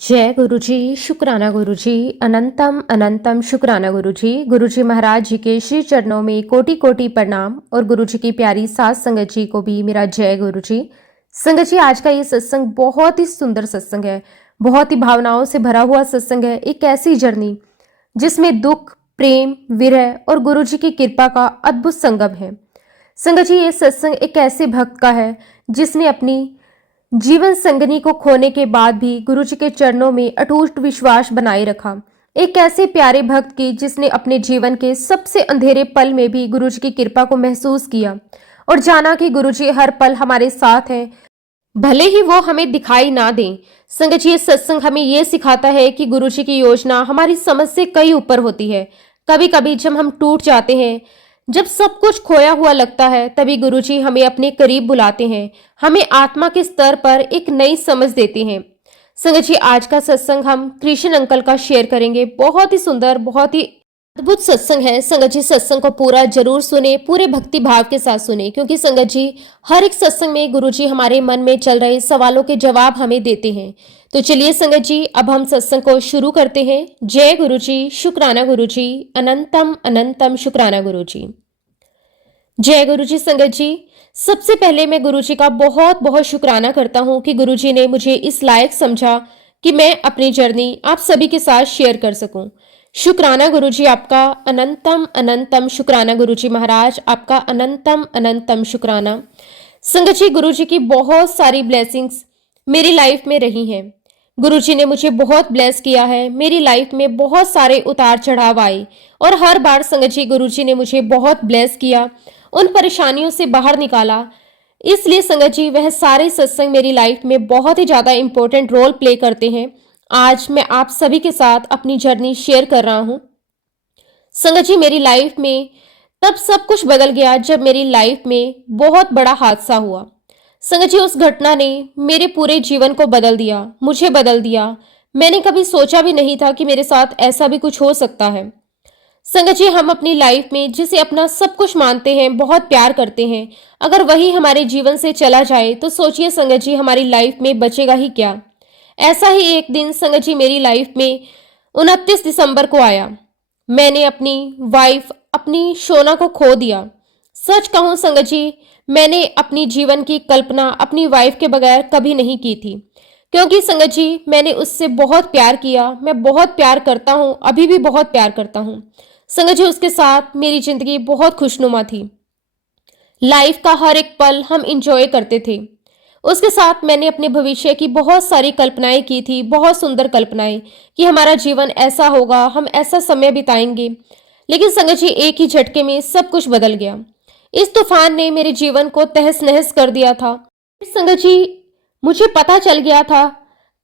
जय गुरुजी, शुक्राना गुरुजी, अनंतम अनंतम शुक्राना गुरुजी। गुरुजी महाराज जी के श्री चरणों में कोटि कोटि प्रणाम और गुरुजी की प्यारी सात संगत जी को भी मेरा जय गुरुजी। संगत जी, आज का ये सत्संग बहुत ही सुंदर सत्संग है, बहुत ही भावनाओं से भरा हुआ सत्संग है। एक ऐसी जर्नी जिसमें दुख, प्रेम, विरह और गुरुजी की कृपा का अद्भुत संगम है। संगत जी, ये सत्संग एक ऐसे भक्त का है जिसने अपनी जीवन संगनी को खोने के बाद भी गुरुजी के चरणों में अटूट विश्वास बनाए रखा। एक ऐसे प्यारे भक्त की जिसने अपने जीवन के सबसे अंधेरे पल में भी गुरुजी की कृपा को महसूस किया और जाना कि गुरुजी हर पल हमारे साथ हैं, भले ही वो हमें दिखाई ना दें। संगत जी, ये सत्संग हमें ये सिखाता है कि गुरुजी की योजना हमारी समझ से कई ऊपर होती है। कभी कभी जब हम टूट जाते हैं, जब सब कुछ खोया हुआ लगता है, तभी गुरुजी हमें अपने करीब बुलाते हैं, हमें आत्मा के स्तर पर एक नई समझ देते हैं। संगत जी, आज का सत्संग हम कृष्ण अंकल का शेयर करेंगे। बहुत ही सुंदर, बहुत ही अद्भुत सत्संग है। संगत जी, सत्संग को पूरा जरूर सुने, पूरे भक्ति भाव के साथ सुने, क्योंकि संगत जी हर एक सत्संग में गुरुजी हमारे मन में चल रहे सवालों के जवाब हमें देते हैं। तो चलिए संगत जी, अब हम सत्संग को शुरू करते हैं। जय गुरुजी, शुक्राना गुरुजी, अनंतम अनंतम शुक्राना गुरुजी। जय गुरुजी। संगत जी, सबसे पहले मैं गुरुजी का बहुत बहुत शुक्राना करता हूँ कि गुरुजी ने मुझे इस लायक समझा कि मैं अपनी जर्नी आप सभी के साथ शेयर कर सकूं। शुक्राना गुरुजी आपका, अनंतम अनंतम शुक्राना गुरुजी महाराज आपका, अनंतम अनंतम शुक्राना। संगत जी, गुरुजी की बहुत सारी ब्लेसिंग्स मेरी लाइफ में रही हैं। गुरुजी ने मुझे बहुत ब्लेस किया है। मेरी लाइफ में बहुत सारे उतार चढ़ाव आए और हर बार संगत जी गुरुजी ने मुझे बहुत ब्लेस किया, उन परेशानियों से बाहर निकाला। इसलिए संगत जी, वह सारे सत्संग मेरी लाइफ में बहुत ही ज्यादा इंपॉर्टेंट रोल प्ले करते हैं। आज मैं आप सभी के साथ अपनी जर्नी शेयर कर रहा हूं। संगत जी, मेरी लाइफ में तब सब कुछ बदल गया जब मेरी लाइफ में बहुत बड़ा हादसा हुआ। संगत जी, उस घटना ने मेरे पूरे जीवन को बदल दिया, मुझे बदल दिया। मैंने कभी सोचा भी नहीं था कि मेरे साथ ऐसा भी कुछ हो सकता है। संगत जी, हम अपनी लाइफ में जिसे अपना सब कुछ मानते हैं, बहुत प्यार करते हैं, अगर वही हमारे जीवन से चला जाए तो सोचिए संगत जी, हमारी लाइफ में बचेगा ही क्या। ऐसा ही एक दिन संगत जी मेरी लाइफ में 29 दिसंबर को आया। मैंने अपनी वाइफ, अपनी शोना को खो दिया। सच कहूं संगत जी, मैंने अपनी जीवन की कल्पना अपनी वाइफ के बगैर कभी नहीं की थी, क्योंकि संगत जी मैंने उससे बहुत प्यार किया। मैं बहुत प्यार करता हूं, अभी भी बहुत प्यार करता हूं। संगत जी, उसके साथ मेरी जिंदगी बहुत खुशनुमा थी। लाइफ का हर एक पल हम इंजॉय करते थे। उसके साथ मैंने अपने भविष्य की बहुत सारी कल्पनाएं की थी, बहुत सुंदर कल्पनाएं कि हमारा जीवन ऐसा होगा, हम ऐसा समय बिताएंगे। लेकिन संगत जी, एक ही झटके में सब कुछ बदल गया। इस तूफान ने मेरे जीवन को तहस नहस कर दिया था। संगत जी, मुझे पता चल गया था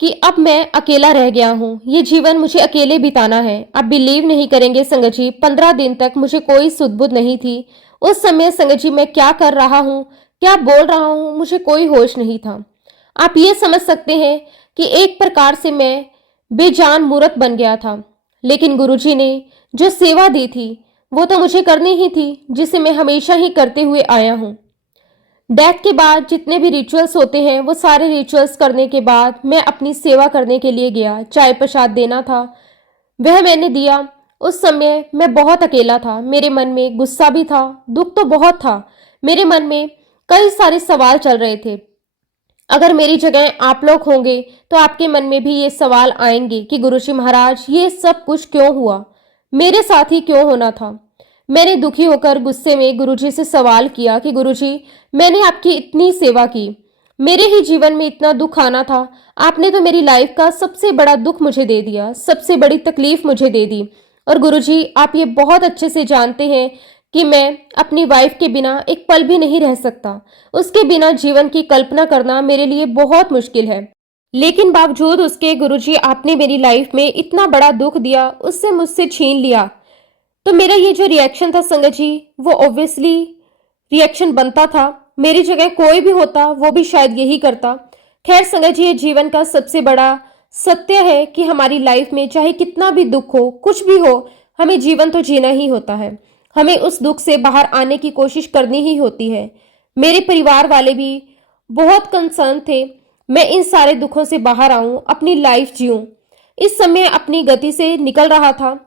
कि अब मैं अकेला रह गया हूँ, ये जीवन मुझे अकेले बिताना है। आप बिलीव नहीं करेंगे संगत जी, 15 दिन तक मुझे कोई सुध बुध नहीं थी। उस समय संगत जी मैं क्या कर रहा हूँ, क्या बोल रहा हूँ, मुझे कोई होश नहीं था। आप ये समझ सकते हैं कि एक प्रकार से मैं बेजान मूर्त बन गया था। लेकिन गुरुजी ने जो सेवा दी थी वो तो मुझे करनी ही थी, जिसे मैं हमेशा ही करते हुए आया हूँ। डेथ के बाद जितने भी रिचुअल्स होते हैं, वो सारे रिचुअल्स करने के बाद मैं अपनी सेवा करने के लिए गया। चाय प्रसाद देना था, वह मैंने दिया। उस समय मैं बहुत अकेला था। मेरे मन में गुस्सा भी था, दुख तो बहुत था। मेरे मन में कई सारे सवाल चल रहे थे। अगर मेरी जगह आप लोग होंगे तो आपके मन में भी ये सवाल आएंगे कि गुरुजी महाराज, ये सब कुछ क्यों हुआ, मेरे साथ ही क्यों होना था। मैंने दुखी होकर गुस्से में गुरुजी से सवाल किया कि गुरुजी, मैंने आपकी इतनी सेवा की, मेरे ही जीवन में इतना दुख आना था, आपने तो मेरी लाइफ का सबसे बड़ा दुख मुझे दे दिया, सबसे बड़ी तकलीफ मुझे दे दी। और गुरुजी, आप ये बहुत अच्छे से जानते हैं कि मैं अपनी वाइफ के बिना एक पल भी नहीं रह सकता। उसके बिना जीवन की कल्पना करना मेरे लिए बहुत मुश्किल है। लेकिन बावजूद उसके गुरुजी, आपने मेरी लाइफ में इतना बड़ा दुख दिया, उससे मुझसे छीन लिया। तो मेरा ये जो रिएक्शन था संगत जी, वो ऑब्वियसली रिएक्शन बनता था। मेरी जगह कोई भी होता वो भी शायद यही करता। खैर संगत जी, ये जीवन का सबसे बड़ा सत्य है कि हमारी लाइफ में चाहे कितना भी दुख हो, कुछ भी हो, हमें जीवन तो जीना ही होता है। हमें उस दुख से बाहर आने की कोशिश करनी ही होती है। मेरे परिवार वाले भी बहुत कंसर्न थे मैं इन सारे दुखों से बाहर आऊं, अपनी लाइफ जीऊं। इस समय अपनी गति से निकल रहा था।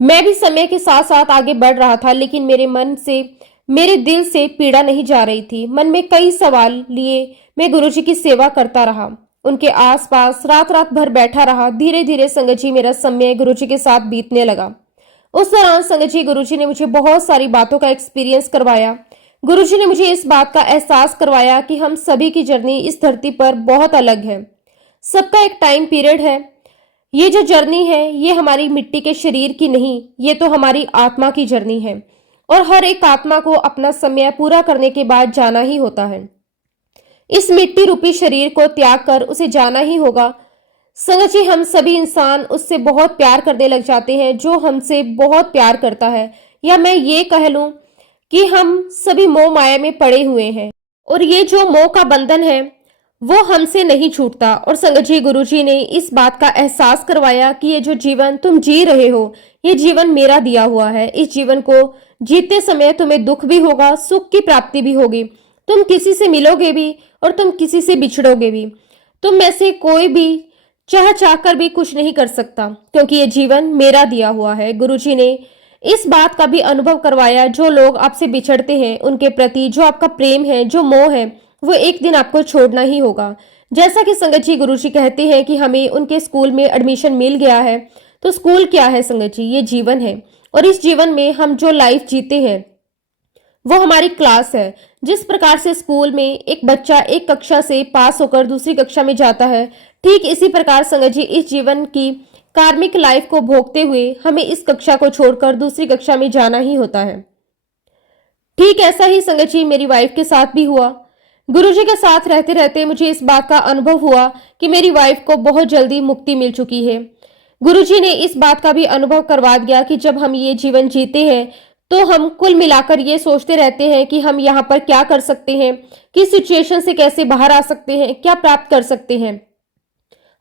मैं भी समय के साथ साथ आगे बढ़ रहा था, लेकिन मेरे मन से, मेरे दिल से पीड़ा नहीं जा रही थी। मन में कई सवाल लिए मैं गुरुजी की सेवा करता रहा, उनके आसपास रात रात भर बैठा रहा। धीरे धीरे संगत जी मेरा समय गुरुजी के साथ बीतने लगा। उस दौरान संगत जी गुरुजी ने मुझे बहुत सारी बातों का एक्सपीरियंस करवाया। गुरुजी ने मुझे इस बात का एहसास करवाया कि हम सभी की जर्नी इस धरती पर बहुत अलग है। सबका एक टाइम पीरियड है। ये जो जर्नी है ये हमारी मिट्टी के शरीर की नहीं, ये तो हमारी आत्मा की जर्नी है। और हर एक आत्मा को अपना समय पूरा करने के बाद जाना ही होता है। इस मिट्टी रूपी शरीर को त्याग कर उसे जाना ही होगा। संगत जी, हम सभी इंसान उससे बहुत प्यार करने लग जाते हैं जो हमसे बहुत प्यार करता है, या मैं ये कह लूं कि हम सभी मोह माया में पड़े हुए हैं, और ये जो मोह का बंधन है वो हमसे नहीं छूटता। और संगत जी गुरुजी ने इस बात का एहसास करवाया कि ये जो जीवन तुम जी रहे हो ये जीवन मेरा दिया हुआ है। इस जीवन को जीते समय तुम्हें दुख भी होगा, सुख की प्राप्ति भी होगी। तुम किसी से मिलोगे भी और तुम किसी से बिछड़ोगे भी। तुम में से कोई भी चाह कर भी कुछ नहीं कर सकता, क्योंकि ये जीवन मेरा दिया हुआ है। गुरुजी ने इस बात का भी अनुभव करवाया, जो लोग आपसे बिछड़ते हैं उनके प्रति जो आपका प्रेम है, जो मोह है, वो एक दिन आपको छोड़ना ही होगा। जैसा कि संगत जी गुरुजी कहते हैं कि हमें उनके स्कूल में एडमिशन मिल गया है, तो स्कूल क्या है संगत जी? ये जीवन है। और इस जीवन में हम जो लाइफ जीते हैं वो हमारी क्लास है। जिस प्रकार से स्कूल में एक बच्चा एक कक्षा से पास होकर दूसरी कक्षा में जाता है, ठीक इसी प्रकार संगत जी इस जीवन की कार्मिक लाइफ को भोगते हुए हमें इस कक्षा को छोड़कर दूसरी कक्षा में जाना ही होता है। ठीक ऐसा ही संगत जी मेरी वाइफ के साथ भी हुआ। गुरुजी के साथ रहते रहते मुझे इस बात का अनुभव हुआ कि मेरी वाइफ को बहुत जल्दी मुक्ति मिल चुकी है। गुरुजी ने इस बात का भी अनुभव करवा दिया कि जब हम ये जीवन जीते हैं तो हम कुल मिलाकर ये सोचते रहते हैं कि हम यहाँ पर क्या कर सकते हैं, किस सिचुएशन से कैसे बाहर आ सकते हैं, क्या प्राप्त कर सकते हैं,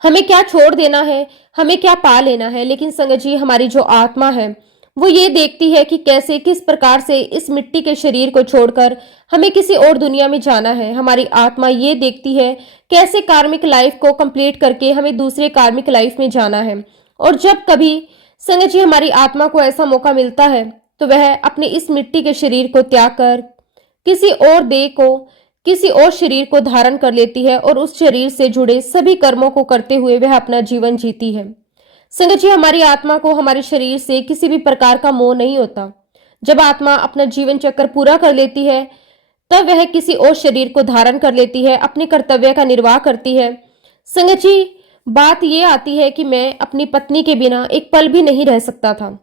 हमें क्या छोड़ देना है, हमें क्या पा लेना है। लेकिन संगत जी हमारी जो आत्मा है वो ये देखती है कि कैसे किस प्रकार से इस मिट्टी के शरीर को छोड़कर हमें किसी और दुनिया में जाना है। हमारी आत्मा ये देखती है कैसे कार्मिक लाइफ को कंप्लीट करके हमें दूसरे कार्मिक लाइफ में जाना है। और जब कभी संगत जी हमारी आत्मा को ऐसा मौका मिलता है तो वह अपने इस मिट्टी के शरीर को त्याग कर किसी और देह को, किसी और शरीर को धारण कर लेती है और उस शरीर से जुड़े सभी कर्मों को करते हुए वह अपना जीवन जीती है। संगत जी हमारी आत्मा को हमारे शरीर से किसी भी प्रकार का मोह नहीं होता। जब आत्मा अपना जीवन चक्र पूरा कर लेती है तब वह किसी और शरीर को धारण कर लेती है, अपने कर्तव्य का निर्वाह करती है। संगत जी बात यह आती है कि मैं अपनी पत्नी के बिना एक पल भी नहीं रह सकता था।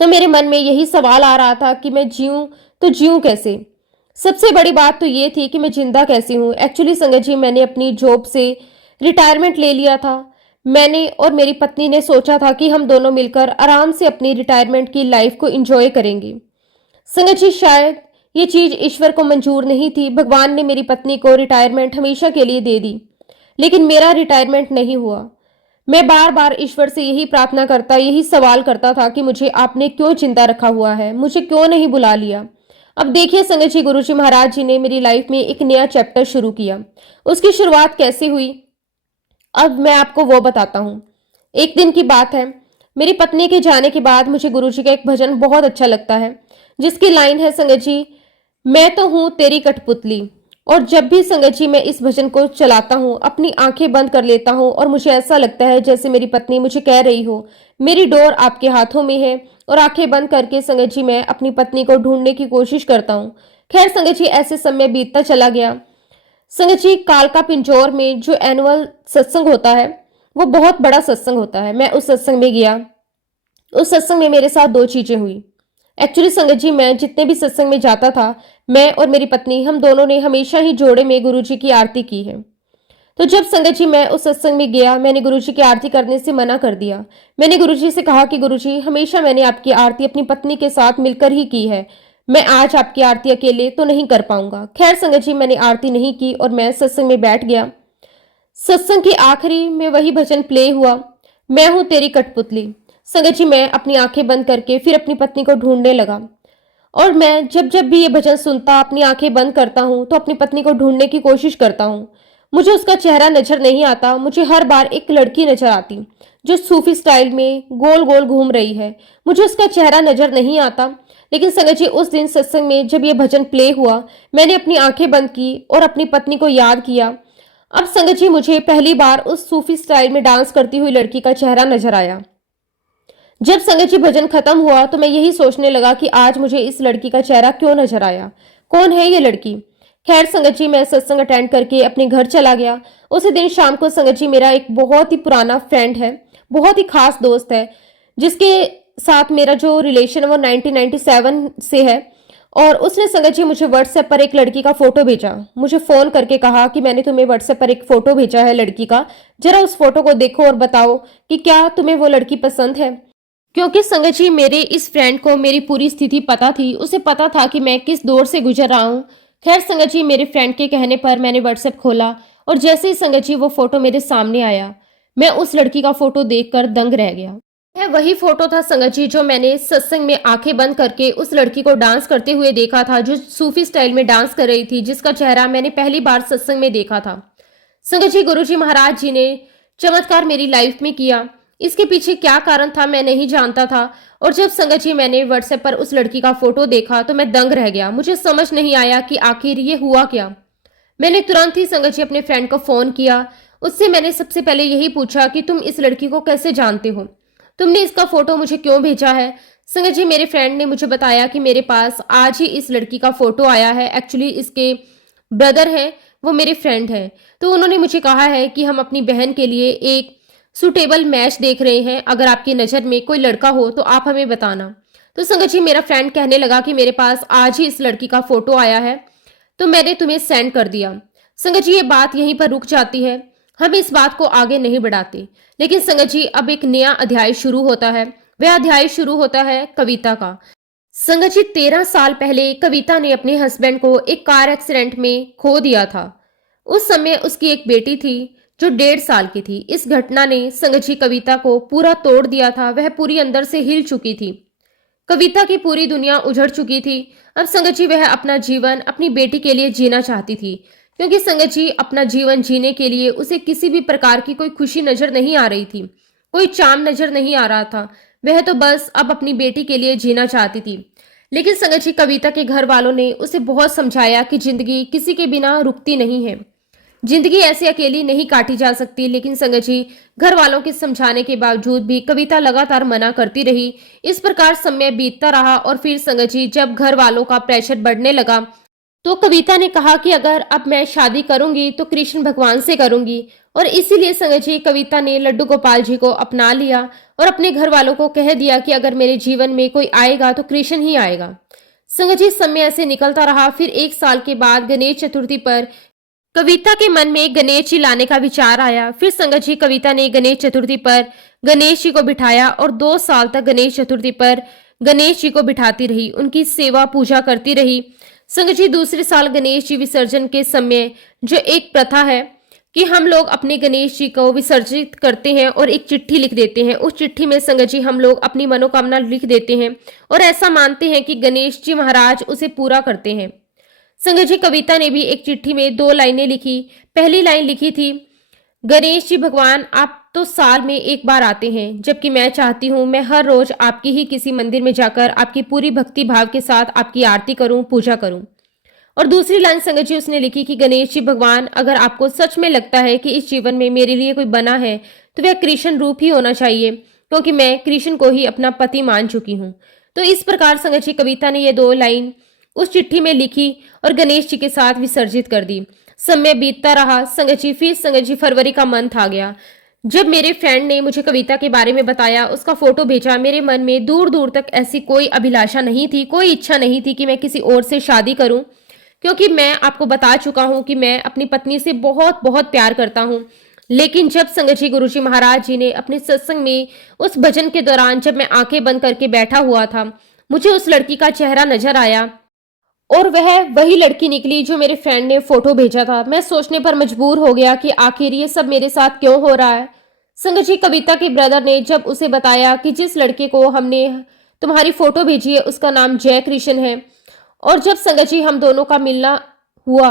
तो मेरे मन में यही सवाल आ रहा था कि मैं जीऊं तो जीऊं कैसे। सबसे बड़ी बात तो ये थी कि मैं जिंदा कैसे हूं। एक्चुअली संगत जी मैंने अपनी जॉब से रिटायरमेंट ले लिया था। मैंने और मेरी पत्नी ने सोचा था कि हम दोनों मिलकर आराम से अपनी रिटायरमेंट की लाइफ को एंजॉय करेंगे। संगत जी शायद ये चीज ईश्वर को मंजूर नहीं थी। भगवान ने मेरी पत्नी को रिटायरमेंट हमेशा के लिए दे दी, लेकिन मेरा रिटायरमेंट नहीं हुआ। मैं बार बार ईश्वर से यही प्रार्थना करता, यही सवाल करता था कि मुझे आपने क्यों जिंदा रखा हुआ है, मुझे क्यों नहीं बुला लिया। अब देखिए संगत जी गुरुजी महाराज जी ने मेरी लाइफ में एक नया चैप्टर शुरू किया। उसकी शुरुआत कैसे हुई अब मैं आपको वो बताता हूँ। एक दिन की बात है, मेरी पत्नी के जाने के बाद मुझे गुरुजी का एक भजन बहुत अच्छा लगता है, जिसकी लाइन है संगत जी, मैं तो हूं तेरी कठपुतली। और जब भी संगत जी मैं इस भजन को चलाता हूँ अपनी आंखें बंद कर लेता हूँ और मुझे ऐसा लगता है जैसे मेरी पत्नी मुझे कह रही हो मेरी डोर आपके हाथों में है। और आंखें बंद करके संगत जी मैं अपनी पत्नी को ढूंढने की कोशिश करता हूँ। खैर संगत जी ऐसे समय बीतता चला गया। संगत जी कालका पिंजौर में जो एनुअल सत्संग होता है वो बहुत बड़ा सत्संग होता है। मैं उस सत्संग में गया। उस सत्संग में मेरे साथ दो चीजें हुई। एक्चुअली संगत जी मैं जितने भी सत्संग में जाता था, मैं और मेरी पत्नी हम दोनों ने हमेशा ही जोड़े में गुरुजी की आरती की है। तो जब संगत जी मैं उस सत्संग में गया, मैंने गुरुजी की आरती करने से मना कर दिया। मैंने गुरुजी से कहा कि गुरुजी हमेशा मैंने आपकी आरती अपनी पत्नी के साथ मिलकर ही की है, मैं आज आपकी आरती अकेले तो नहीं कर पाऊंगा। खैर संगत जी मैंने आरती नहीं की और मैं सत्संग में बैठ गया। सत्संग के आखिरी में वही भजन प्ले हुआ, मैं हूं तेरी कठपुतली। संगत जी मैं अपनी आंखें बंद करके फिर अपनी पत्नी को ढूंढने लगा। और मैं जब जब भी ये भजन सुनता अपनी आंखें बंद करता हूँ तो अपनी पत्नी को ढूंढने की कोशिश करता हूँ। मुझे उसका चेहरा नजर नहीं आता। मुझे हर बार एक लड़की नजर आती जो सूफी स्टाइल में गोल गोल घूम रही है। मुझे उसका चेहरा नजर नहीं आता। लेकिन संगत जी, उस दिन सत्संग में जब ये भजन प्ले हुआ, मैंने अपनी आंखें बंद की और अपनी पत्नी को याद किया। अब संगत जी, मुझे पहली बार उस सूफी स्टाइल में डांस करती हुई लड़की का चेहरा नजर आया। जब संगत जी भजन खत्म हुआ तो मैं यही सोचने लगा कि आज मुझे इस लड़की का चेहरा क्यों नजर आया, कौन है ये लड़की। खैर संगत जी, मैं सत्संग अटेंड करके अपने घर चला गया। उसी दिन शाम को संगत जी, मेरा एक बहुत ही पुराना फ्रेंड है, बहुत ही खास दोस्त है, जिसके साथ मेरा जो रिलेशन है वो 1997 से है। और उसने संगत जी मुझे व्हाट्सएप पर एक लड़की का फोटो भेजा। मुझे फोन करके कहा कि मैंने तुम्हें व्हाट्सएप पर एक फोटो भेजा है लड़की का, जरा उस फोटो को देखो और बताओ कि क्या तुम्हें वो लड़की पसंद है। क्योंकि संगत जी, मेरे इस फ्रेंड को मेरी पूरी स्थिति पता थी, उसे पता था कि मैं किस दौर से गुजर रहा हूँ। खैर संगत जी, मेरे फ्रेंड के कहने पर मैंने व्हाट्सएप खोला और जैसे ही संगत जी वो फोटो मेरे सामने आया, मैं उस लड़की का फोटो देखकर दंग रह गया। यह वही फोटो था संगत जी जो मैंने सत्संग में आंखें बंद करके उस लड़की को डांस करते हुए देखा था, जो सूफी स्टाइल में डांस कर रही थी, जिसका चेहरा मैंने पहली बार सत्संग में देखा था। संगत जी, गुरुजी महाराज जी ने चमत्कार मेरी लाइफ में किया। इसके पीछे क्या कारण था मैं नहीं जानता था। और जब संगत जी मैंने व्हाट्सएप पर उस लड़की का फोटो देखा तो मैं दंग रह गया। मुझे समझ नहीं आया कि आखिर ये हुआ क्या। मैंने तुरंत ही संगत जी अपने फ्रेंड को फोन किया। उससे मैंने सबसे पहले यही पूछा कि तुम इस लड़की को कैसे जानते हो, तुमने इसका फोटो मुझे क्यों भेजा है। संगत जी, मेरे फ्रेंड ने मुझे बताया कि मेरे पास आज ही इस लड़की का फोटो आया है। एक्चुअली इसके ब्रदर हैं, वो मेरे फ्रेंड हैं, तो उन्होंने मुझे कहा है कि हम अपनी बहन के लिए एक सुटेबल मैच देख रहे हैं, अगर आपकी नज़र में कोई लड़का हो तो आप हमें बताना। तो संगत जी, मेरा फ्रेंड कहने लगा कि मेरे पास आज ही इस लड़की का फोटो आया है, तो मैंने तुम्हें सेंड कर दिया। संगत जी, ये बात यहीं पर रुक जाती है, हम इस बात को आगे नहीं बढ़ाते। लेकिन संगत जी, अब एक नया अध्याय शुरू होता है। वह अध्याय शुरू होता है कविता का। संगत जी, 13 साल पहले कविता ने अपने हस्बैंड को एक कार एक्सीडेंट में खो दिया था। उस समय उसकी एक बेटी थी जो 1.5 साल की थी। इस घटना ने संगत जी कविता को पूरा तोड़ दिया था। वह पूरी अंदर से हिल चुकी थी। कविता की पूरी दुनिया उजड़ चुकी थी। अब संगत जी वह अपना जीवन अपनी बेटी के लिए जीना चाहती थी, क्योंकि संगत जी अपना जीवन जीने के लिए उसे किसी भी प्रकार की कोई खुशी नजर नहीं आ रही थी, कोई चाम नजर नहीं आ रहा था। वह तो बस अब अपनी बेटी के लिए जीना चाहती थी। लेकिन संगत जी, कविता के घर वालों ने उसे बहुत समझाया कि जिंदगी किसी के बिना रुकती नहीं है, जिंदगी ऐसे अकेली नहीं काटी जा सकती। लेकिन संगत जी, घर वालों के समझाने के बावजूद भी कविता लगातार मना करती रही। इस प्रकार समय बीतता रहा और फिर संगत जी जब घर वालों का प्रेशर बढ़ने लगा तो कविता ने कहा कि अगर अब मैं शादी करूंगी तो कृष्ण भगवान से करूंगी। और इसीलिए संगत जी कविता ने लड्डू गोपाल जी को अपना लिया और अपने घर वालों को कह दिया कि अगर मेरे जीवन में कोई आएगा तो कृष्ण ही आएगा। संगत जी, समय ऐसे निकलता रहा। फिर 1 साल के बाद गणेश चतुर्थी पर कविता के मन में गणेश जी लाने का विचार आया। फिर संगत जी कविता ने गणेश चतुर्थी पर गणेश जी को बिठाया और 2 साल तक गणेश चतुर्थी पर गणेश जी को बिठाती रही, उनकी सेवा पूजा करती रही। संगत जी, दूसरे साल गणेश जी विसर्जन के समय जो एक प्रथा है कि हम लोग अपने गणेश जी को विसर्जित करते हैं और एक चिट्ठी लिख देते हैं। उस चिट्ठी में संगत जी हम लोग अपनी मनोकामना लिख देते हैं और ऐसा मानते हैं कि गणेश जी महाराज उसे पूरा करते हैं। संगत जी, कविता ने भी एक चिट्ठी में 2 लाइनें लिखी। पहली लाइन लिखी थी, गणेश जी भगवान, आप तो साल में एक बार आते हैं, जबकि मैं चाहती हूँ मैं हर रोज आपकी ही किसी मंदिर में जाकर आपकी पूरी भक्ति भाव के साथ आपकी आरती करूं, पूजा करूं। और दूसरी लाइन संगत जी उसने लिखी कि गणेश जी भगवान, अगर आपको सच में लगता है कि इस जीवन में मेरे लिए कोई बना है तो वह कृष्ण रूप ही होना चाहिए, क्योंकि मैं कृष्ण को ही अपना पति मान चुकी हूँ। तो इस प्रकार संगत जी कविता ने ये 2 लाइन उस चिट्ठी में लिखी और गणेश जी के साथ विसर्जित कर दी। समय बीतता रहा संगत जी। फिर संगत जी फरवरी का मंथ आ गया। जब मेरे फ्रेंड ने मुझे कविता के बारे में बताया, उसका फोटो भेजा, मेरे मन में दूर दूर तक ऐसी कोई अभिलाषा नहीं थी, कोई इच्छा नहीं थी कि मैं किसी और से शादी करूं, क्योंकि मैं आपको बता चुका हूं कि मैं अपनी पत्नी से बहुत बहुत प्यार करता हूं। लेकिन जब संगत जी गुरुजी महाराज जी ने अपने सत्संग में उस भजन के दौरान जब मैं आंखें बंद करके बैठा हुआ था, मुझे उस लड़की का चेहरा नजर आया और वह वही लड़की निकली जो मेरे फ्रेंड ने फोटो भेजा था। मैं सोचने पर मजबूर हो गया कि आखिर ये सब मेरे साथ क्यों हो रहा है। संगत जी, कविता के ब्रदर ने जब उसे बताया कि जिस लड़के को हमने तुम्हारी फोटो भेजी है उसका नाम जय कृष्ण है, और जब संगत जी हम दोनों का मिलना हुआ,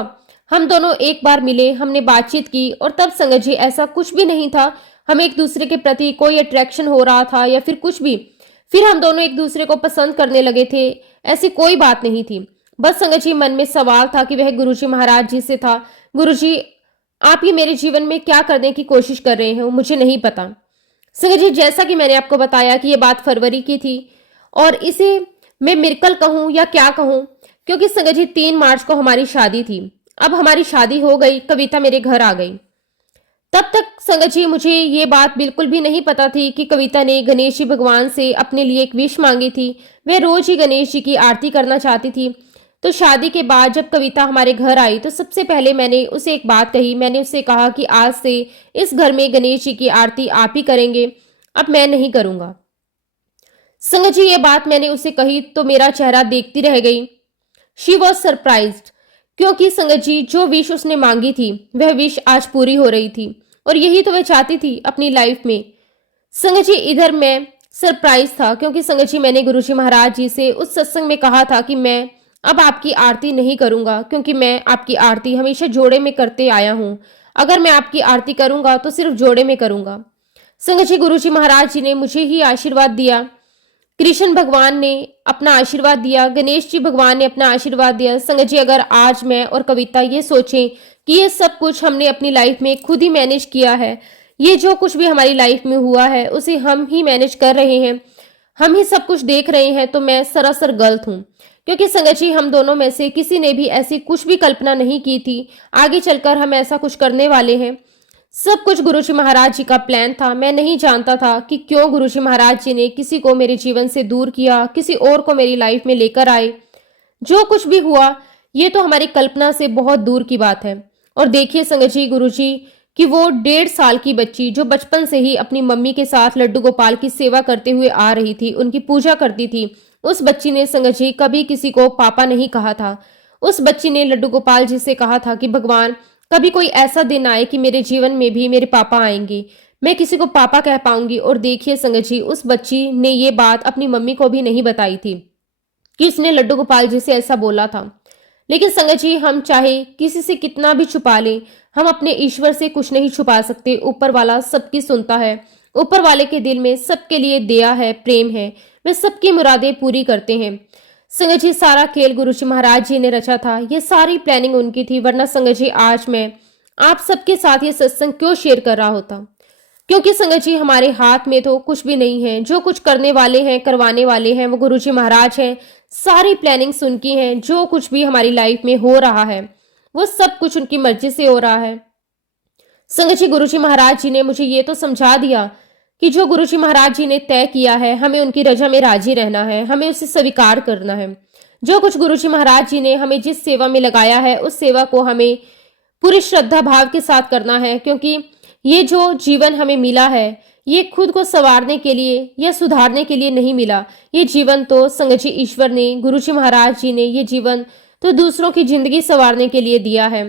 हम दोनों एक बार मिले, हमने बातचीत की और तब संगत जी ऐसा कुछ भी नहीं था हमें एक दूसरे के प्रति कोई अट्रैक्शन हो रहा था या फिर कुछ भी। फिर हम दोनों एक दूसरे को पसंद करने लगे थे, ऐसी कोई बात नहीं थी। बस संगत जी मन में सवाल था कि वह गुरुजी महाराज जी से था। गुरुजी, आप ये मेरे जीवन में क्या करने की कोशिश कर रहे हैं मुझे नहीं पता। संगत जी, जैसा कि मैंने आपको बताया कि ये बात फरवरी की थी और इसे मैं मिरेकल कहूं या क्या कहूं, क्योंकि संगत जी 3 मार्च को हमारी शादी थी। अब हमारी शादी हो गई, कविता मेरे घर आ गई। तब तक संगत जी मुझे ये बात बिल्कुल भी नहीं पता थी कि कविता ने गणेश जी भगवान से अपने लिए एक विश मांगी थी। वह रोज ही गणेश जी की आरती करना चाहती थी। तो शादी के बाद जब कविता हमारे घर आई तो सबसे पहले मैंने उसे एक बात कही। मैंने उससे कहा कि आज से इस घर में गणेश जी की आरती आप ही करेंगे, अब मैं नहीं करूंगा। संगत जी ये बात मैंने उसे कही तो मेरा चेहरा देखती रह गई। शी वॉज सरप्राइज्ड, क्योंकि संगत जी जो विश उसने मांगी थी वह विश आज पूरी हो रही थी और यही तो वह चाहती थी अपनी लाइफ में। संगत जी इधर मैं सरप्राइज था, क्योंकि संगत जी मैंने गुरुजी महाराज जी से उस सत्संग में कहा था कि मैं अब आपकी आरती नहीं करूंगा, क्योंकि मैं आपकी आरती हमेशा जोड़े में करते आया हूं। अगर मैं आपकी आरती करूंगा तो सिर्फ जोड़े में करूंगा। संगत जी गुरुजी महाराज जी ने मुझे ही आशीर्वाद दिया, कृष्ण भगवान ने अपना आशीर्वाद दिया, गणेश जी भगवान ने अपना आशीर्वाद दिया। संगत जी अगर आज मैं और कविता ये सोचें कि ये सब कुछ हमने अपनी लाइफ में खुद ही मैनेज किया है, ये जो कुछ भी हमारी लाइफ में हुआ है उसे हम ही मैनेज कर रहे हैं, हम ही सब कुछ देख रहे हैं, तो मैं सरासर गलत हूँ। क्योंकि संगत जी हम दोनों में से किसी ने भी ऐसी कुछ भी कल्पना नहीं की थी आगे चलकर हम ऐसा कुछ करने वाले हैं। सब कुछ गुरुजी महाराज जी का प्लान था। मैं नहीं जानता था कि क्यों गुरुजी महाराज जी ने किसी को मेरे जीवन से दूर किया, किसी और को मेरी लाइफ में लेकर आए। जो कुछ भी हुआ ये तो हमारी कल्पना से बहुत दूर की बात है। और देखिए संगत जी गुरुजी कि वो 1.5 साल की बच्ची जो बचपन से ही अपनी मम्मी के साथ लड्डू गोपाल की सेवा करते हुए आ रही थी, उनकी पूजा करती थी, उस बच्ची ने संगत जी कभी किसी को पापा नहीं कहा था। उस बच्ची ने लड्डू गोपाल जी से कहा था कि भगवान कभी कोई ऐसा दिन आए कि मेरे जीवन में भी मेरे पापा आएंगे, मैं किसी को पापा कह पाऊंगी। और देखिए संगत जी उस बच्ची ने ये बात अपनी मम्मी को भी नहीं बताई थी कि उसने लड्डू गोपाल जी से ऐसा बोला था। लेकिन संगत जी हम चाहे किसी से कितना भी छुपा लें, हम अपने ईश्वर से कुछ नहीं छुपा सकते। ऊपर वाला सबकी सुनता है, ऊपर वाले के दिल में सबके लिए दया है, प्रेम है, वे सबकी मुरादें पूरी करते हैं। संगत जी सारा खेल गुरुजी महाराज जी ने रचा था, ये सारी प्लानिंग उनकी थी, वरना संगत जी आज मैं आप सबके साथ ये सत्संग क्यों शेयर कर रहा होता। क्योंकि संगत जी हमारे हाथ में तो कुछ भी नहीं है, जो कुछ करने वाले हैं करवाने वाले हैं वो गुरुजी महाराज हैं। सारी प्लानिंग्स उनकी हैं, जो कुछ भी हमारी लाइफ में हो रहा है वो सब कुछ उनकी मर्जी से हो रहा है। संगत जी गुरुजी महाराज जी ने मुझे ये तो समझा दिया कि जो गुरुजी महाराज जी ने तय किया है हमें उनकी रजा में राजी रहना है, हमें उसे स्वीकार करना है। जो कुछ गुरुजी महाराज जी ने हमें जिस सेवा में लगाया है उस सेवा को हमें पूरी श्रद्धा भाव के साथ करना है, क्योंकि ये जो जीवन हमें मिला है ये खुद को संवारने के लिए या सुधारने के लिए नहीं मिला। ये जीवन तो संगत जी ईश्वर ने, गुरुजी महाराज जी ने ये जीवन तो दूसरों की जिंदगी संवारने के लिए दिया है।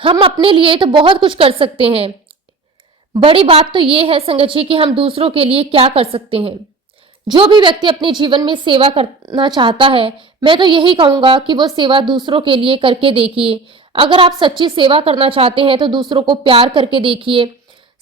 हम अपने लिए तो बहुत कुछ कर सकते हैं, बड़ी बात तो ये है संगत जी कि हम दूसरों के लिए क्या कर सकते हैं। जो भी व्यक्ति अपने जीवन में सेवा करना चाहता है, मैं तो यही कहूंगा कि वो सेवा दूसरों के लिए करके देखिए। अगर आप सच्ची सेवा करना चाहते हैं तो दूसरों को प्यार करके देखिए।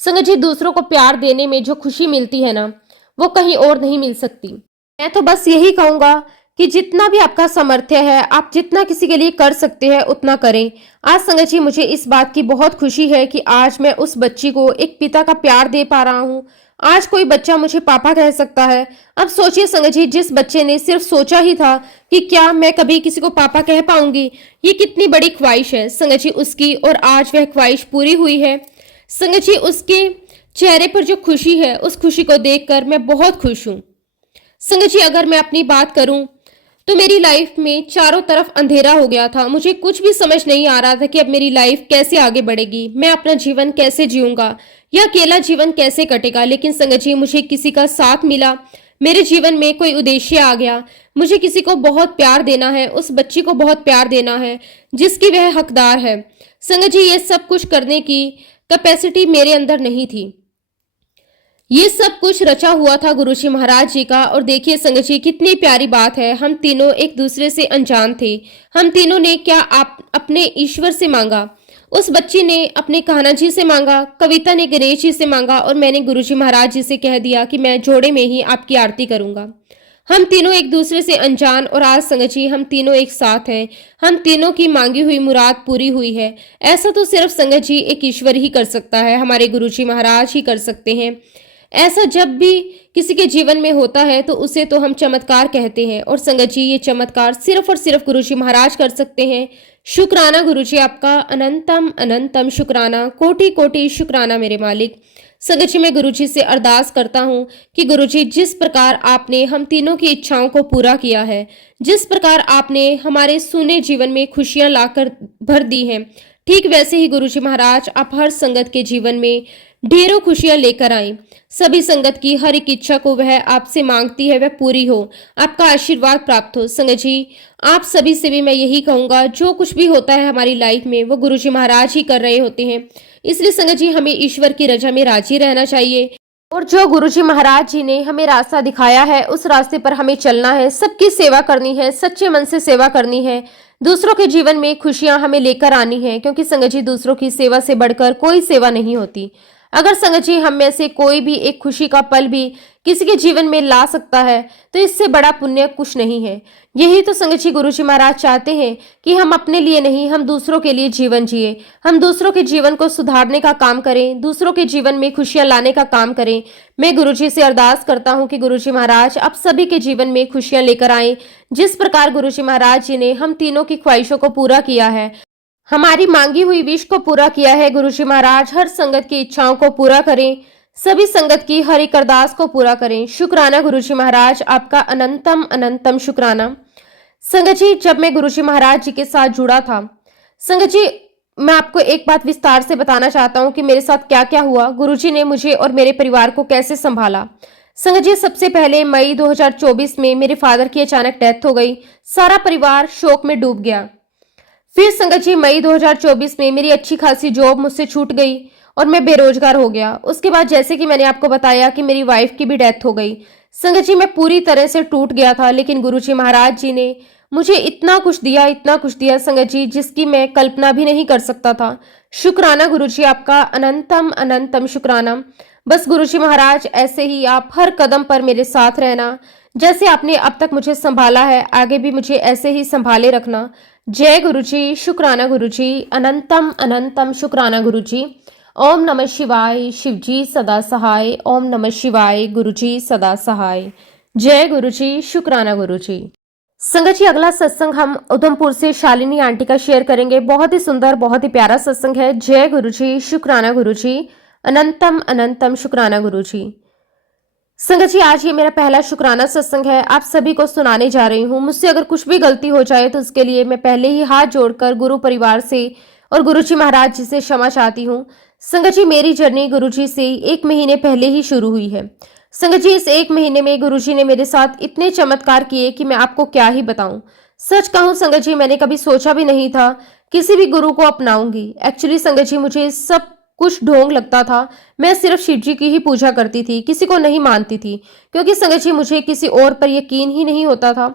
संगत जी दूसरों को प्यार देने में जो खुशी मिलती है ना, वो कहीं और नहीं मिल सकती। मैं तो बस यही कहूंगा कि जितना भी आपका सामर्थ्य है, आप जितना किसी के लिए कर सकते हैं उतना करें। आज संगत जी मुझे इस बात की बहुत खुशी है कि आज मैं उस बच्ची को एक पिता का प्यार दे पा रहा हूँ। आज कोई बच्चा मुझे पापा कह सकता है। अब सोचिए संगत जी, जिस बच्चे ने सिर्फ सोचा ही था कि क्या मैं कभी किसी को पापा कह पाऊंगी, ये कितनी बड़ी ख्वाहिश है संगत जी उसकी, और आज वह ख्वाहिश पूरी हुई है। संगत जी उसके चेहरे पर जो खुशी है उस खुशी को देखकर मैं बहुत खुश हूँ। संगत जी अगर मैं अपनी बात करूं तो मेरी लाइफ में चारों तरफ अंधेरा हो गया था। मुझे कुछ भी समझ नहीं आ रहा था कि अब मेरी लाइफ कैसे आगे बढ़ेगी, मैं अपना जीवन कैसे जीऊंगा या अकेला जीवन कैसे कटेगा। लेकिन संगत जी मुझे किसी का साथ मिला, मेरे जीवन में कोई उद्देश्य आ गया। मुझे किसी को बहुत प्यार देना है, उस बच्ची को बहुत प्यार देना है जिसकी वह हकदार है। संगत जी ये सब कुछ करने की कैपेसिटी मेरे अंदर नहीं थी, ये सब कुछ रचा हुआ था गुरुजी महाराज जी का। और देखिए संगत जी, कितनी प्यारी बात है। हम तीनों एक दूसरे से अनजान थे। हम तीनों ने क्या आप अपने ईश्वर से मांगा। उस बच्ची ने अपने कान्हा जी से मांगा, कविता ने गणेश जी से मांगा, और मैंने गुरुजी महाराज जी से कह दिया कि मैं जोड़े में ही आपकी आरती करूंगा। हम तीनों एक दूसरे से अनजान, और आज संगत जी हम तीनों एक साथ हैं। हम तीनों की मांगी हुई मुराद पूरी हुई है। ऐसा तो सिर्फ संगत जी एक ईश्वर ही कर सकता है, हमारे गुरुजी महाराज ही कर सकते हैं। ऐसा जब भी किसी के जीवन में होता है तो उसे तो हम चमत्कार कहते हैं, और संगत जी ये चमत्कार सिर्फ और सिर्फ गुरुजी महाराज कर सकते हैं। शुक्राना गुरुजी आपका, अनंतम अनंतम शुक्राना, कोटि कोटि शुक्राना मेरे मालिक। संगत जी मैं गुरुजी से अरदास करता हूँ कि गुरुजी जिस प्रकार आपने हम तीनों की इच्छाओं को पूरा किया है, जिस प्रकार आपने हमारे सूने जीवन में खुशियां लाकर भर दी हैं, ठीक वैसे ही गुरुजी महाराज आप हर संगत के जीवन में ढेरों खुशियां लेकर आए। सभी संगत की हर एक इच्छा को वह आपसे मांगती है वह पूरी हो, आपका आशीर्वाद प्राप्त हो। संगत जी आप सभी से भी मैं यही कहूंगा, जो कुछ भी होता है हमारी लाइफ में वो गुरुजी महाराज ही कर रहे होते हैं। इसलिए संगत जी हमें ईश्वर की रजा में राजी रहना चाहिए, और जो गुरुजी महाराज जी ने हमें रास्ता दिखाया है उस रास्ते पर हमें चलना है। सबकी सेवा करनी है, सच्चे मन से सेवा करनी है। दूसरों के जीवन में खुशियां हमें लेकर आनी है, क्योंकि संगत जी दूसरों की सेवा से बढ़कर कोई सेवा नहीं होती। अगर संगत जी हम में से कोई भी एक खुशी का पल भी किसी के जीवन में ला सकता है तो इससे बड़ा पुण्य कुछ नहीं है। यही तो संगत जी गुरुजी महाराज चाहते हैं कि हम अपने लिए नहीं, हम दूसरों के लिए जीवन जिए। हम दूसरों के जीवन को सुधारने का काम करें, दूसरों के जीवन में खुशियां लाने का काम करें। मैं गुरुजी से अरदास करता हूं कि गुरुजी महाराज आप सभी के जीवन में खुशियां लेकर आए। जिस प्रकार गुरुजी महाराज जी ने हम तीनों की ख्वाहिशों को पूरा किया है, हमारी मांगी हुई विश को पूरा किया है, गुरुजी महाराज हर संगत की इच्छाओं को पूरा करें, सभी संगत की हर एक अरदास को पूरा करें। शुक्राना गुरुजी महाराज आपका, अनंतम अनंतम शुक्राना। संगत जी जब मैं गुरुजी महाराज जी के साथ जुड़ा था, संगत जी मैं आपको एक बात विस्तार से बताना चाहता हूँ कि मेरे साथ क्या क्या हुआ, गुरुजी ने मुझे और मेरे परिवार को कैसे संभाला। संगत जी सबसे पहले मई 2024 में मेरे फादर की अचानक डेथ हो गई। सारा परिवार शोक में डूब गया। फिर संगत जी मई 2024 में मेरी अच्छी खासी जॉब मुझसे छूट गई और मैं बेरोजगार हो गया। उसके बाद जैसे कि मैंने आपको बताया कि मेरी वाइफ की भी डेथ हो गई। संगत जी मैं पूरी तरह से टूट गया था, लेकिन गुरुजी महाराज जी ने मुझे इतना कुछ दिया, इतना कुछ दिया संगत जी, जिसकी मैं कल्पना भी नहीं कर सकता था। शुक्राना गुरुजी आपका, अनंतम अनंतम शुक्राना। बस गुरुजी महाराज ऐसे ही आप हर कदम पर मेरे साथ रहना। जैसे आपने अब तक मुझे संभाला है, आगे भी मुझे ऐसे ही संभाले रखना। जय गुरुजी, शुक्राना गुरुजी, अनंतम अनंतम शुक्राना गुरुजी। ओम नमः शिवाय, शिवजी सदा सहाय। ओम नमः शिवाय, गुरुजी सदा सहाय। जय गुरुजी, शुक्राना गुरुजी। संगत जी अगला सत्संग हम उधमपुर से शालिनी आंटी का शेयर करेंगे। बहुत ही सुंदर, बहुत ही प्यारा सत्संग है। जय गुरुजी, शुक्राना गुरुजी, अनंतम अनंतम शुक्राना गुरुजी। संगत जी आज ये मेरा पहला शुक्राना सत्संग है, आप सभी को सुनाने जा रही हूँ। मुझसे अगर कुछ भी गलती हो जाए तो उसके लिए मैं पहले ही हाथ जोड़कर गुरु परिवार से और गुरुजी महाराज जी से क्षमा चाहती हूँ। संगत जी मेरी जर्नी गुरुजी से 1 महीने पहले ही शुरू हुई है। संगत जी इस 1 महीने में गुरुजी ने मेरे साथ इतने चमत्कार किए कि मैं आपको क्या ही बताऊं। सच कहूं संगत जी मैंने कभी सोचा भी नहीं था किसी भी गुरु को अपनाऊंगी। एक्चुअली संगत जी मुझे सब कुछ ढोंग लगता था। मैं सिर्फ शिव जी की ही पूजा करती थी, किसी को नहीं मानती थी, क्योंकि संगत जी मुझे किसी और पर यकीन ही नहीं होता था।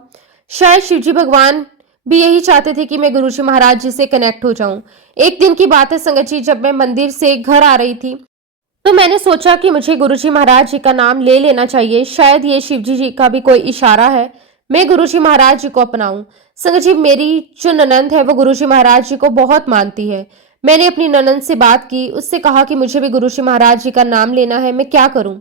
शायद शिव जी भगवान भी यही चाहते थे कि मैं गुरुजी महाराज जी से कनेक्ट हो जाऊं। एक दिन की बात है संगत जी, जब मैं मंदिर से घर आ रही थी तो मैंने सोचा कि मुझे गुरुजी महाराज जी का नाम ले लेना चाहिए। शायद ये शिव जी का भी कोई इशारा है, मैं गुरुजी महाराज जी को अपनाऊं। संगत जी मेरी जो ननंद है वो गुरुजी महाराज जी को बहुत मानती है। मैंने अपनी ननंद से बात की, उससे कहा कि मुझे भी गुरुजी महाराज जी का नाम लेना है, मैं क्या करूं।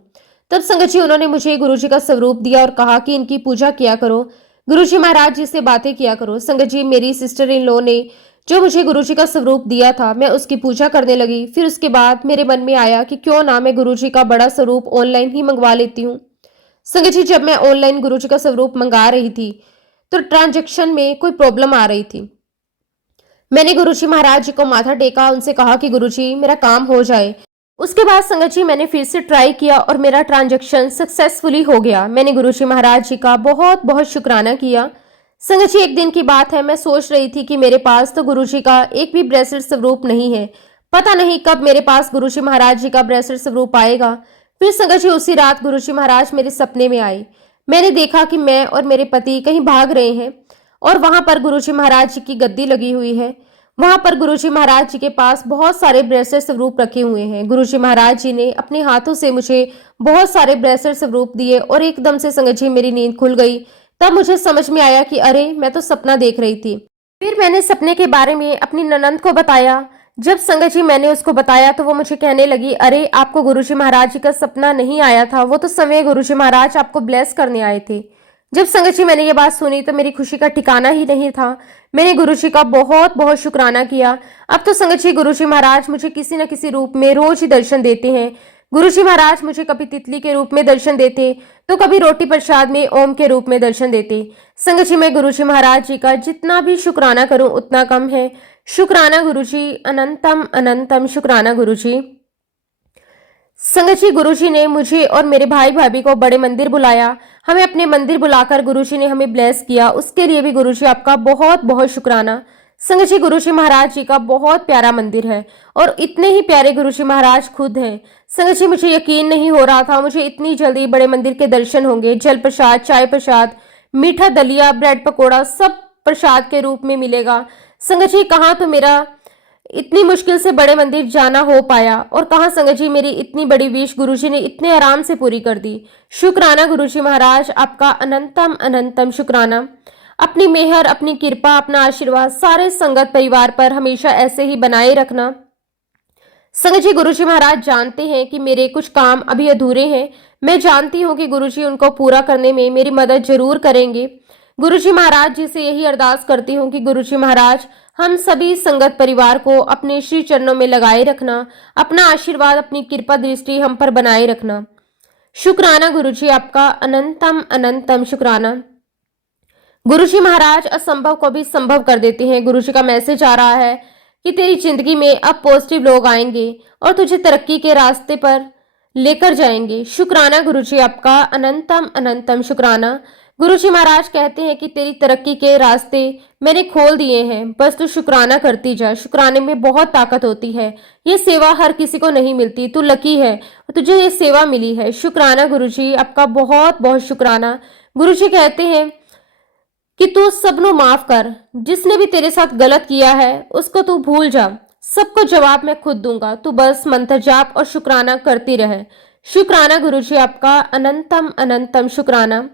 तब संगत जी उन्होंने मुझे गुरुजी का स्वरूप दिया और कहा कि इनकी पूजा किया करो, गुरुजी महाराज जी से बातें किया करो। संगत जी मेरी सिस्टर इन लॉ ने जो मुझे गुरुजी का स्वरूप दिया था, मैं उसकी पूजा करने लगी। फिर उसके बाद मेरे मन में आया कि क्यों ना मैं गुरुजी का बड़ा स्वरूप ऑनलाइन ही मंगवा लेती हूँ। संगत जी जब मैं ऑनलाइन गुरुजी का स्वरूप मंगा रही थी तो ट्रांजैक्शन में कोई प्रॉब्लम आ रही थी। मैंने गुरुजी महाराज जी को माथा टेका, उनसे कहा कि गुरुजी मेरा काम हो जाए। उसके बाद संगत जी मैंने फिर से ट्राई किया और मेरा ट्रांजैक्शन सक्सेसफुली हो गया। मैंने गुरुजी महाराज जी का बहुत बहुत शुक्राना किया। संगत जी एक दिन की बात है, मैं सोच रही थी कि मेरे पास तो गुरुजी का एक भी ब्रेसलेट स्वरूप नहीं है, पता नहीं कब मेरे पास गुरुजी महाराज जी का ब्रेसलेट स्वरूप आएगा। फिर संगत जी उसी रात गुरुजी महाराज मेरे सपने में आए। मैंने देखा कि मैं और मेरे पति कहीं भाग रहे हैं और वहां पर गुरुजी महाराज जी की गद्दी लगी हुई है। वहां पर गुरुजी महाराज जी के पास बहुत सारे ब्रेसलेट स्वरूप रखे हुए हैं। गुरुजी महाराज जी ने अपने हाथों से मुझे बहुत सारे ब्रेसलेट स्वरूप दिए और एकदम से संगत जी मेरी नींद खुल गई। तब मुझे समझ में आया कि अरे मैं तो सपना देख रही थी। फिर मैंने सपने के बारे में अपनी ननंद को बताया। जब संगत जी मैंने उसको बताया तो वो मुझे कहने लगी, अरे आपको गुरुजी महाराज जी का सपना नहीं आया था, वो तो समय गुरुजी महाराज आपको ब्लेस करने आए थे। जब संगत जी मैंने ये बात सुनी तो मेरी खुशी का ठिकाना ही नहीं था। मैंने गुरुजी का बहुत बहुत शुक्राना किया। अब तो संगत जी गुरुजी महाराज मुझे किसी न किसी रूप में रोज ही दर्शन देते हैं। गुरुजी महाराज मुझे कभी तितली के रूप में दर्शन देते तो कभी रोटी प्रसाद में ओम के रूप में दर्शन देते। संगत जी मैं गुरुजी महाराज जी का जितना भी शुक्राना करूं उतना कम है। शुक्राना गुरुजी, अनंतम अनंतम शुक्राना गुरुजी। संगत जी गुरुजी ने मुझे और मेरे भाई भाभी को बड़े मंदिर बुलाया। हमें अपने मंदिर बुलाकर गुरुजी ने हमें ब्लेस किया, उसके लिए भी गुरुजी आपका बहुत बहुत शुक्राना। संगत जी गुरुजी महाराज जी का बहुत प्यारा मंदिर है और इतने ही प्यारे गुरुजी महाराज खुद हैं। संगत जी मुझे यकीन नहीं हो रहा था मुझे इतनी जल्दी बड़े मंदिर के दर्शन होंगे। जल प्रसाद, चाय प्रसाद, मीठा दलिया, ब्रेड पकौड़ा सब प्रसाद के रूप में मिलेगा। संगत जी कहाँ तो मेरा इतनी मुश्किल से बड़े मंदिर जाना हो पाया और कहाँ संगत जी मेरी इतनी बड़ी विश गुरुजी ने इतने आराम से पूरी कर दी। शुक्राना गुरुजी महाराज, आपका अनंतम अनंतम शुक्राना। अपनी मेहर, अपनी कृपा, अपना आशीर्वाद सारे संगत परिवार पर हमेशा ऐसे ही बनाए रखना। संगत जी गुरुजी महाराज जानते हैं कि मेरे कुछ काम अभी अधूरे हैं। मैं जानती हूँ कि गुरुजी उनको पूरा करने में मेरी मदद जरूर करेंगे। गुरुजी महाराज जी से यही अरदास करती हूँ कि गुरुजी महाराज हम सभी संगत परिवार को अपने श्री चरणों में लगाए रखना, अपना आशीर्वाद, अपनी कृपा दृष्टि हम पर बनाए रखना। शुक्राना गुरुजी, आपका अनंतम अनंतम शुक्राना। गुरुजी महाराज असंभव को भी संभव कर देते हैं। गुरुजी का मैसेज आ रहा है कि तेरी जिंदगी में अब पॉजिटिव लोग आएंगे और तुझे तरक्की के रास्ते पर लेकर जाएंगे। शुक्राना गुरुजी, आपका अनंतम अनंतम शुक्राना। गुरुजी महाराज कहते हैं कि तेरी तरक्की के रास्ते मैंने खोल दिए हैं, बस तू शुक्राना करती जा। शुक्राने में बहुत ताकत होती है। ये सेवा हर किसी को नहीं मिलती, तू लकी है तुझे ये सेवा मिली है। शुक्राना गुरुजी, आपका बहुत बहुत शुक्राना। गुरुजी कहते हैं कि तू सबको माफ कर, जिसने भी तेरे साथ गलत किया है उसको तू भूल जा, सबको जवाब मैं खुद दूंगा, तू बस मंत्र जाप और शुक्राना करती रहे। शुक्राना गुरुजी, आपका अनंतम अनंतम शुक्राना।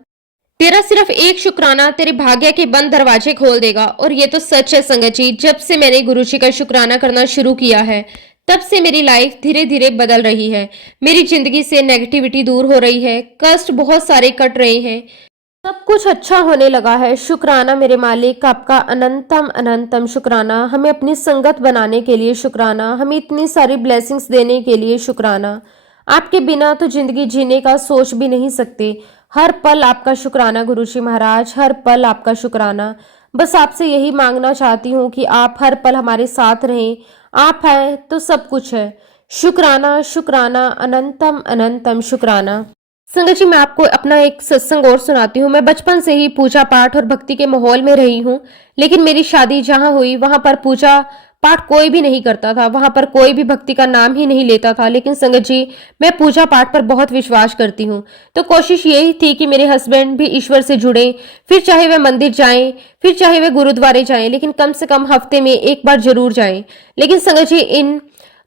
तेरा सिर्फ एक शुक्राना तेरे भाग्य के बंद दरवाजे खोल देगा और ये तो सच है संगत जी। जब से मैंने गुरुजी का शुक्राना करना शुरू किया है तब से मेरी लाइफ धीरे धीरे बदल रही है। मेरी जिंदगी से नेगेटिविटी दूर हो रही है, कष्ट बहुत सारे कट रहे हैं, सब कुछ अच्छा होने लगा है। शुक्राना मेरे मालिक, आपका अनंतम अनंतम शुक्राना। हमें अपनी संगत बनाने के लिए शुक्राना, हमें इतनी सारी ब्लेसिंग्स देने के लिए शुक्राना। आपके बिना तो जिंदगी जीने का सोच भी नहीं सकते। हर पल आपका शुक्राना गुरुजी महाराज, हर पल आपका शुक्राना। बस आपसे यही मांगना चाहती हूँ कि आप हर पल हमारे साथ रहें। आप हैं तो सब कुछ है। शुक्राना शुक्राना, अनंतम अनंतम शुक्राना। संगत जी मैं आपको अपना एक सत्संग और सुनाती हूँ। मैं बचपन से ही पूजा पाठ और भक्ति के माहौल में रही हूँ, लेकिन मेरी शादी जहाँ हुई वहां पर पूजा पाठ कोई भी नहीं करता था, वहां पर कोई भी भक्ति का नाम ही नहीं लेता था। लेकिन संगत जी मैं पूजा पाठ पर बहुत विश्वास करती हूँ, तो कोशिश यही थी कि मेरे हस्बैंड भी ईश्वर से जुड़े, फिर चाहे वे मंदिर जाएं, फिर चाहे वे गुरुद्वारे जाएं, लेकिन कम से कम हफ्ते में एक बार जरूर जाएं। लेकिन संगत जी इन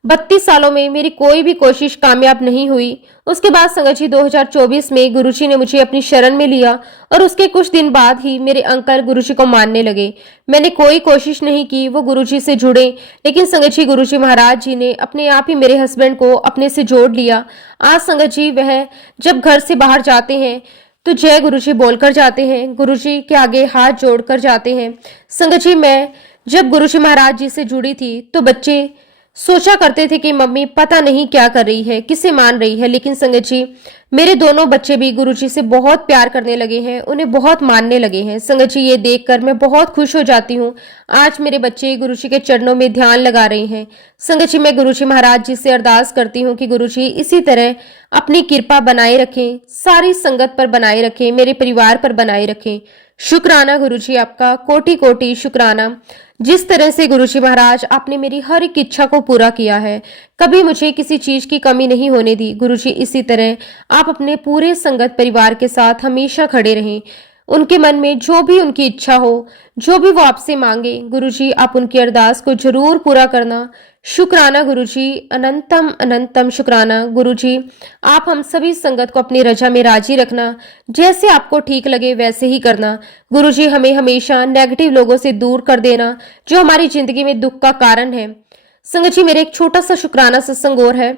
32 सालों में मेरी कोई भी कोशिश कामयाब नहीं हुई। उसके बाद संगत जी 2024 में गुरुजी ने मुझे अपनी शरण में लिया और उसके कुछ दिन बाद ही मेरे अंकल गुरुजी को मानने लगे। मैंने कोई कोशिश नहीं की वो गुरुजी से जुड़े, लेकिन संगत जी गुरुजी महाराज जी ने अपने आप ही मेरे हस्बैंड को अपने से जोड़ लिया। आज संगत जी वह जब घर से बाहर जाते हैं तो जय गुरुजी बोलकर जाते हैं, गुरुजी के आगे हाथ जोड़कर जाते हैं। संगत जी मैं जब गुरुजी महाराज जी से जुड़ी थी तो बच्चे सोचा करते थे कि मम्मी पता नहीं क्या कर रही है, किसे मान रही है, लेकिन संगत जी मेरे दोनों बच्चे भी गुरुजी से बहुत प्यार करने लगे हैं, उन्हें बहुत मानने लगे हैं। संगत जी, ये देखकर मैं बहुत खुश हो जाती हूँ। आज मेरे बच्चे गुरुजी के चरणों में ध्यान लगा रहे हैं। संगत जी, मैं गुरुजी महाराज जी से अरदास करती हूँ कि गुरुजी इसी तरह अपनी कृपा बनाए रखें, सारी संगत पर बनाए रखें, मेरे परिवार पर बनाए रखें। शुक्राना गुरुजी, आपका कोटि कोटि शुक्राना। जिस तरह से गुरुजी महाराज आपने मेरी हर एक इच्छा को पूरा किया है, कभी मुझे किसी चीज की कमी नहीं होने दी। गुरुजी, इसी तरह आप अपने पूरे संगत परिवार के साथ हमेशा खड़े रहें। उनके मन में जो भी उनकी इच्छा हो, जो भी वो आपसे मांगे, गुरुजी आप उनकी अरदास को जरूर पूरा करना। शुक्राना गुरुजी, अनंतम अनंतम शुक्राना। गुरुजी, आप हम सभी संगत को अपनी रजा में राजी रखना, जैसे आपको ठीक लगे वैसे ही करना। गुरुजी, हमें हमेशा नेगेटिव लोगों से दूर कर देना, जो हमारी जिंदगी में दुख का कारण है। संगत जी, मेरे एक छोटा सा शुक्राना सत्संग और है।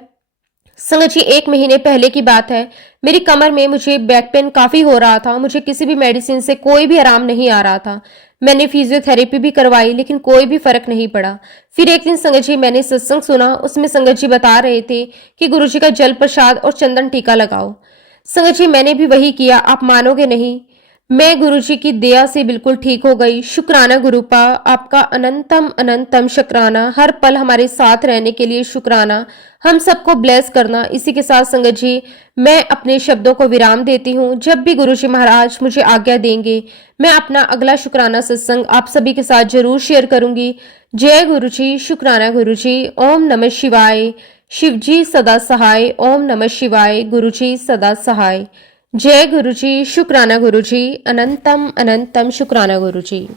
संगत जी, 1 महीने पहले की बात है, मेरी कमर में मुझे बैक पेन काफी हो रहा था। मुझे किसी भी मेडिसिन से कोई भी आराम नहीं आ रहा था। मैंने फिजियोथेरेपी भी करवाई, लेकिन कोई भी फर्क नहीं पड़ा। फिर एक दिन संगत जी मैंने सत्संग सुना, उसमें संगत जी बता रहे थे कि गुरुजी का जल प्रसाद और चंदन टीका लगाओ। संगत जी, मैंने भी वही किया। आप मानोगे नहीं, मैं गुरुजी की दया से बिल्कुल ठीक हो गई। शुक्राना गुरुपा, आपका अनंतम अनंतम शुक्राना। हर पल हमारे साथ रहने के लिए शुक्राना। हम सबको ब्लेस करना। इसी के साथ संगत जी, मैं अपने शब्दों को विराम देती हूँ। जब भी गुरुजी महाराज मुझे आज्ञा देंगे, मैं अपना अगला शुक्राना सत्संग आप सभी के साथ जरूर शेयर करूंगी। जय गुरुजी, शुक्राना गुरुजी। ओम नमः शिवाय। शिवजी सदा सहाय। ओम नमः शिवाय। गुरुजी सदा सहाय। जय गुरुजी, शुक्राना गुरुजी। अनंतम अनंतम शुक्राना गुरुजी।